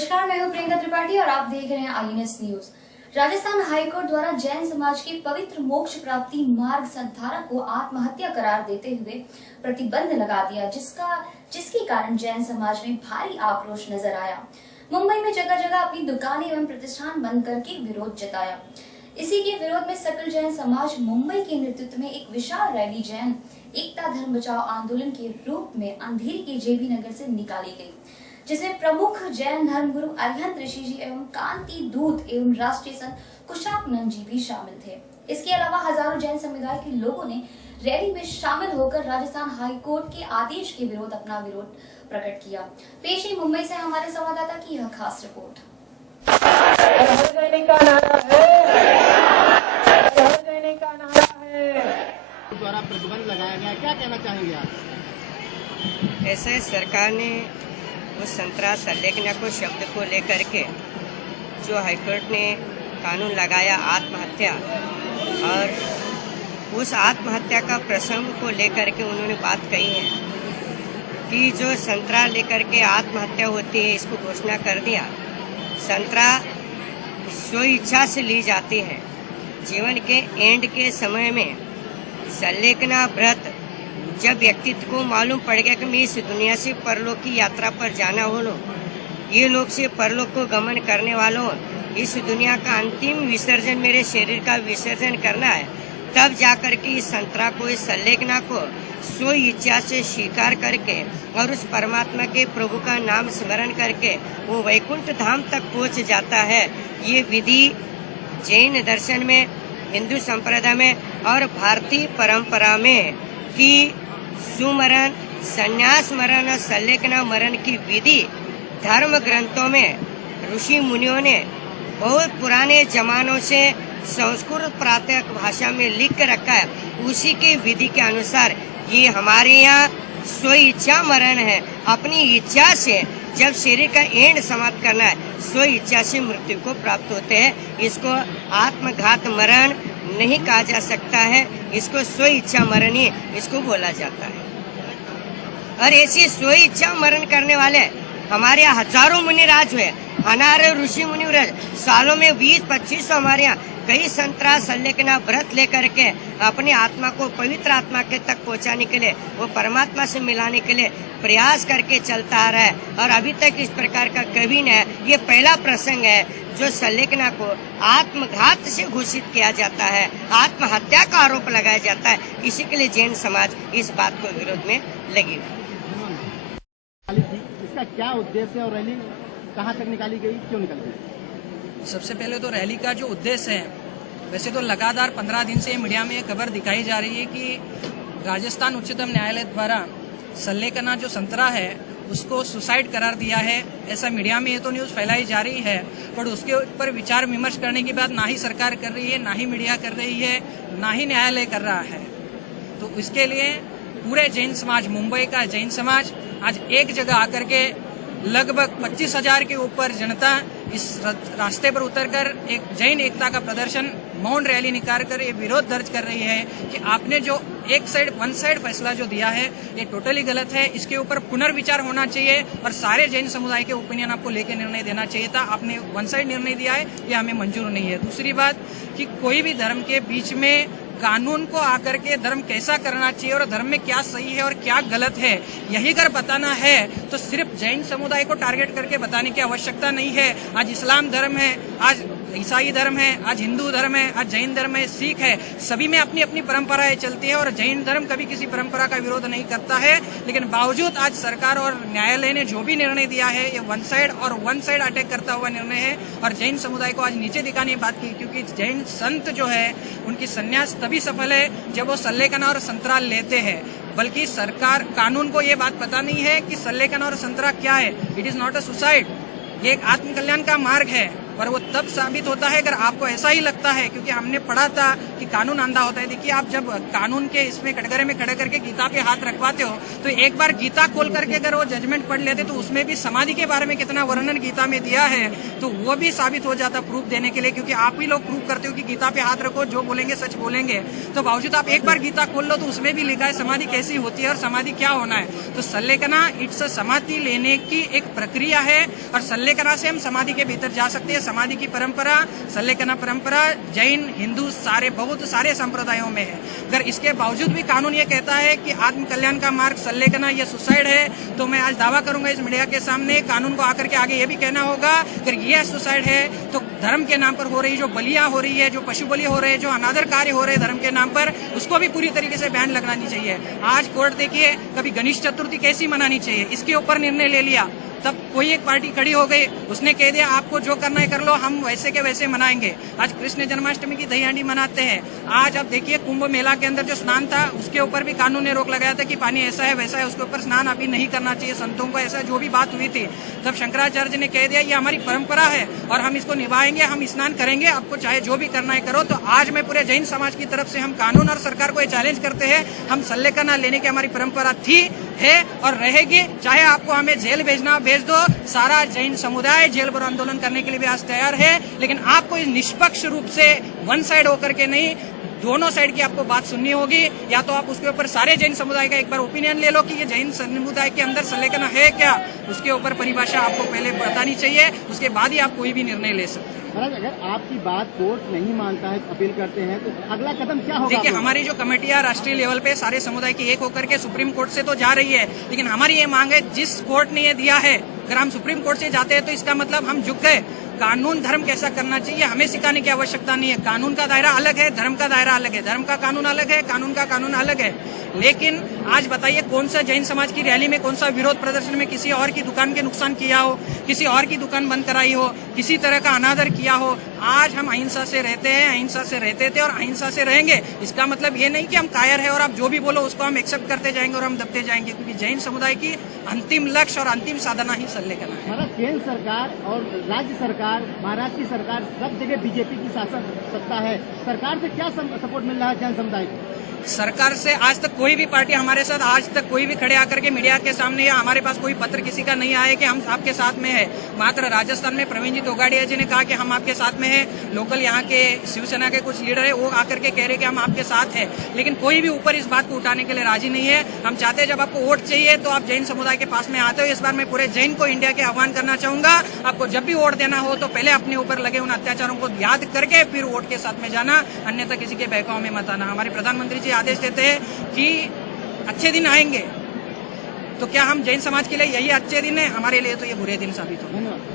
नमस्कार, मैं हूं प्रियंका त्रिपाठी और आप देख रहे हैं आईएनएस न्यूज। राजस्थान हाईकोर्ट द्वारा जैन समाज की पवित्र मोक्ष प्राप्ति मार्ग संधारक को आत्महत्या करार देते हुए प्रतिबंध लगा दिया, जिसके कारण जैन समाज में भारी आक्रोश नजर आया। मुंबई में जगह जगह अपनी दुकानें एवं प्रतिष्ठान बंद करके विरोध जताया। इसी के विरोध में सकल जैन समाज मुंबई के नेतृत्व में एक विशाल रैली जैन एकता धर्म बचाओ आंदोलन के रूप में अंधेरी के जेबी नगर से निकाली गई, जिसमें प्रमुख जैन धर्मगुरु अरिहंत ऋषि जी एवं कांति दूत एवं राष्ट्रीय संत कुशाकनंद जी भी शामिल थे। इसके अलावा हजारों जैन समुदाय के लोगों ने रैली में शामिल होकर राजस्थान हाईकोर्ट के आदेश के विरोध अपना विरोध प्रकट किया। पेश है मुंबई से हमारे संवाददाता की यह खास रिपोर्ट। द्वारा प्रतिबंध लगाया गया, क्या कहना चाहेंगे आप? ऐसे सरकार ने उस संतरा संलेखना को शब्द को लेकर के जो हाईकोर्ट ने कानून लगाया आत्महत्या, और उस आत्महत्या का प्रसंग को लेकर के उन्होंने बात कही है कि जो संतरा लेकर के आत्महत्या होती है, इसको घोषणा कर दिया। संतरा स्व इच्छा से ली जाती है। जीवन के एंड के समय में संलेखना व्रत जब व्यक्तित्व को मालूम पड़ गया कि मैं इस दुनिया से परलोक की यात्रा पर जाना हो, ये लोग से परलोक को गमन करने वालों, इस दुनिया का अंतिम विसर्जन मेरे शरीर का विसर्जन करना है, तब जाकर के इस संतरा को, इस संलेखना को स्व इच्छा से स्वीकार करके और उस परमात्मा के प्रभु का नाम स्मरण करके वो वैकुंठ धाम तक पहुंच जाता है। ये विधि जैन दर्शन में, हिंदू संप्रदाय में और भारतीय परंपरा में कि सुमरण, संन्यास मरण और संलेखना मरण की विधि धर्म ग्रंथों में ऋषि मुनियों ने बहुत पुराने जमानों से संस्कृत प्राकृत भाषा में लिख कर रखा है। उसी के विधि के अनुसार ये हमारे यहाँ स्व इच्छा मरण है। अपनी इच्छा से जब शरीर का एंड समाप्त करना है, स्व इच्छा से मृत्यु को प्राप्त होते हैं। इसको आत्मघात मरण नहीं कहा जा सकता है, इसको स्व इच्छा मरण ही इसको बोला जाता है। और ऐसी स्व इच्छा मरण करने वाले हमारे यहाँ हजारों मुनिराज हुए, अनार ऋषि मुनिराज, सालों में 20-25 हमारे यहाँ कई संतरा संलेखना व्रत लेकर के अपनी आत्मा को पवित्र आत्मा के तक पहुंचाने के लिए, वो परमात्मा से मिलाने के लिए प्रयास करके चलता आ रहा है। और अभी तक इस प्रकार का कभी नहीं है। ये पहला प्रसंग है जो संलेखना को आत्मघात से घोषित किया जाता है, आत्महत्या का आरोप लगाया जाता है। इसी के लिए जैन समाज इस बात को विरोध में लगी हुई। इसका क्या उद्देश्य है और रैली कहाँ तक निकाली गई, क्यों निकाली गई? सबसे पहले तो रैली का जो उद्देश्य है, वैसे तो लगातार 15 दिन से मीडिया में खबर दिखाई जा रही है कि राजस्थान उच्चतम न्यायालय द्वारा संलेखना जो संतरा है उसको सुसाइड करार दिया है। ऐसा मीडिया में ये तो न्यूज फैलाई जा रही है, पर उसके ऊपर विचार विमर्श करने की बात ना ही सरकार कर रही है, ना ही मीडिया कर रही है, ना ही न्यायालय कर रहा है। तो इसके लिए पूरे जैन समाज, मुंबई का जैन समाज आज एक जगह आकर के लगभग 25,000 के ऊपर जनता इस रास्ते पर उतरकर एक जैन एकता का प्रदर्शन, मौन रैली निकाल कर ये विरोध दर्ज कर रही है कि आपने जो वन साइड फैसला जो दिया है ये टोटली गलत है। इसके ऊपर पुनर्विचार होना चाहिए और सारे जैन समुदाय के ओपिनियन आपको लेकर निर्णय देना चाहिए था। आपने वन साइड निर्णय दिया है, ये हमें मंजूर नहीं है। दूसरी बात कि कोई भी धर्म के बीच में कानून को आकर के धर्म कैसा करना चाहिए और धर्म में क्या सही है और क्या गलत है, यही अगर बताना है तो सिर्फ जैन समुदाय को टारगेट करके बताने की आवश्यकता नहीं है। आज इस्लाम धर्म है, आज ईसाई धर्म है, आज हिंदू धर्म है, आज जैन धर्म है, सिख है, सभी में अपनी अपनी परंपराएं चलती है और जैन धर्म कभी किसी परंपरा का विरोध नहीं करता है। लेकिन बावजूद आज सरकार और न्यायालय ने जो भी निर्णय दिया है ये वन साइड अटैक करता हुआ निर्णय है और जैन समुदाय को आज नीचे दिखाने की बात की, क्योंकि जैन संत जो है उनकी संन्यास तभी सफल है जब वो संलेखना और संतरा लेते हैं। बल्कि सरकार, कानून को ये बात पता नहीं है कि संलेखना और संतरा क्या है। It is not a suicide, ये एक आत्मकल्याण का मार्ग है। और वो तब साबित होता है अगर आपको ऐसा ही लगता है, क्योंकि हमने पढ़ा था कि कानून अंधा होता है। देखिए, आप जब कानून के इसमें कटघरे में खड़े करके गीता पे हाथ रखवाते हो तो एक बार गीता खोल करके अगर वो जजमेंट पढ़ लेते तो उसमें भी समाधि के बारे में कितना वर्णन गीता में दिया है, तो वो भी साबित हो जाता प्रूफ देने के लिए, क्योंकि आप ही लोग प्रूफ करते हो कि गीता पे हाथ रखो, जो बोलेंगे सच बोलेंगे। तो बावजूद आप एक बार गीता खोल लो तो उसमें भी लिखा है समाधि कैसी होती है और समाधि क्या होना है। तो सल्लेखना इट्स समाधि लेने की एक प्रक्रिया है और सल्लेखना से हम समाधि के भीतर जा सकते हैं। समाधि की परंपरा, सल्लेखना परंपरा जैन, हिंदू, बहुत सारे संप्रदायों में है। अगर इसके बावजूद भी कानून ये कहता है कि आत्म कल्याण का मार्ग सल्लेखना ये सुसाइड है, तो मैं आज दावा करूंगा इस मीडिया के सामने, कानून को आकर के आगे ये भी कहना होगा अगर ये सुसाइड है तो धर्म के नाम पर हो रही जो बलियां हो रही है, जो पशु बलि हो रहे हैं, जो अनादर कार्य हो रहे हैं धर्म के नाम पर, उसको भी पूरी तरीके से बैन लगानी चाहिए। आज कोर्ट देखिए, कभी गणेश चतुर्थी कैसी मनानी चाहिए इसके ऊपर निर्णय ले लिया, तब कोई एक पार्टी खड़ी हो गई, उसने कह दिया आपको जो करना है कर लो, हम वैसे के वैसे मनाएंगे। आज कृष्ण जन्माष्टमी की दही हांडी मनाते हैं। आज आप देखिए कुंभ मेला के अंदर जो स्नान था उसके ऊपर भी कानून ने रोक लगाया था कि पानी ऐसा है वैसा है, उसके ऊपर स्नान अभी नहीं करना चाहिए संतों को, ऐसा जो भी बात हुई थी। तब शंकराचार्य ने कह दिया ये हमारी परंपरा है और हम इसको निभाएंगे, हम स्नान करेंगे, आपको चाहे जो भी करना है करो। तो आज मैं पूरे जैन समाज की तरफ से हम कानून और सरकार को ये चैलेंज करते हैं, हम सल्लेखना लेने की हमारी परंपरा थी, है और रहेगी। चाहे आपको हमें जेल भेजना भेज दो, सारा जैन समुदाय जेल पर आंदोलन करने के लिए भी आज तैयार है, लेकिन आपको इस निष्पक्ष रूप से वन साइड होकर के नहीं, दोनों साइड की आपको बात सुननी होगी। या तो आप उसके ऊपर सारे जैन समुदाय का एक बार ओपिनियन ले लो कि ये जैन समुदाय के अंदर सल्लेखना है क्या, उसके ऊपर परिभाषा आपको पहले बतानी चाहिए, उसके बाद ही आप कोई भी निर्णय ले सकते हैं। महाराज, अगर आपकी बात कोर्ट नहीं मानता है, अपील करते हैं, तो अगला कदम क्या होगा? देखिए, हमारी जो कमेटियां राष्ट्रीय लेवल पे सारे समुदाय की एक होकर के सुप्रीम कोर्ट से तो जा रही है, लेकिन हमारी ये मांग है जिस कोर्ट ने ये दिया है, अगर हम सुप्रीम कोर्ट से जाते हैं तो इसका मतलब हम झुक गए। कानून धर्म कैसा करना चाहिए हमें सिखाने की आवश्यकता नहीं है। कानून का दायरा अलग है, धर्म का दायरा अलग है, धर्म का कानून अलग है, कानून का कानून अलग है। लेकिन आज बताइए कौन सा जैन समाज की रैली में, कौन सा विरोध प्रदर्शन में किसी और की दुकान के नुकसान किया हो, किसी और की दुकान बंद कराई हो, किसी तरह का अनादर किया हो। आज हम अहिंसा से रहते हैं, अहिंसा से रहते थे और अहिंसा से रहेंगे। इसका मतलब ये नहीं कि हम कायर है और आप जो भी बोलो उसको हम एक्सेप्ट करते जाएंगे और हम दबते जाएंगे, क्योंकि जैन समुदाय की अंतिम लक्ष्य और अंतिम साधना ही सल्लेखना है। महाराज, केंद्र सरकार और राज्य सरकार, महाराष्ट्र की सरकार, सब जगह बीजेपी की शासन सत्ता है, सरकार से क्या सपोर्ट मिल रहा है जैन समुदाय को? सरकार से आज तक कोई भी पार्टी हमारे साथ, आज तक कोई भी खड़े आकर के मीडिया के सामने या हमारे पास कोई पत्र किसी का नहीं आया कि हम आपके साथ में है। मात्र राजस्थान में प्रवीण जी तोगाड़िया जी ने कहा कि हम आपके साथ में है। लोकल यहाँ के शिवसेना के कुछ लीडर है, वो आकर के कह रहे कि हम आपके साथ है, लेकिन कोई भी ऊपर इस बात को उठाने के लिए राजी नहीं है। हम चाहते हैं जब आपको वोट चाहिए तो आप जैन समुदाय के पास में आते हो। इस बार मैं पूरे जैन को इंडिया के आह्वान करना चाहूंगा, आपको जब भी वोट देना हो तो पहले अपने ऊपर लगे उन अत्याचारों को याद करके फिर वोट के साथ में जाना, अन्यथा किसी के बहकाव में मत आना। हमारे प्रधानमंत्री जी आदेश देते हैं कि अच्छे दिन आएंगे, तो क्या हम जैन समाज के लिए यही अच्छे दिन है? हमारे लिए तो ये बुरे दिन साबित होंगे। धन्यवाद।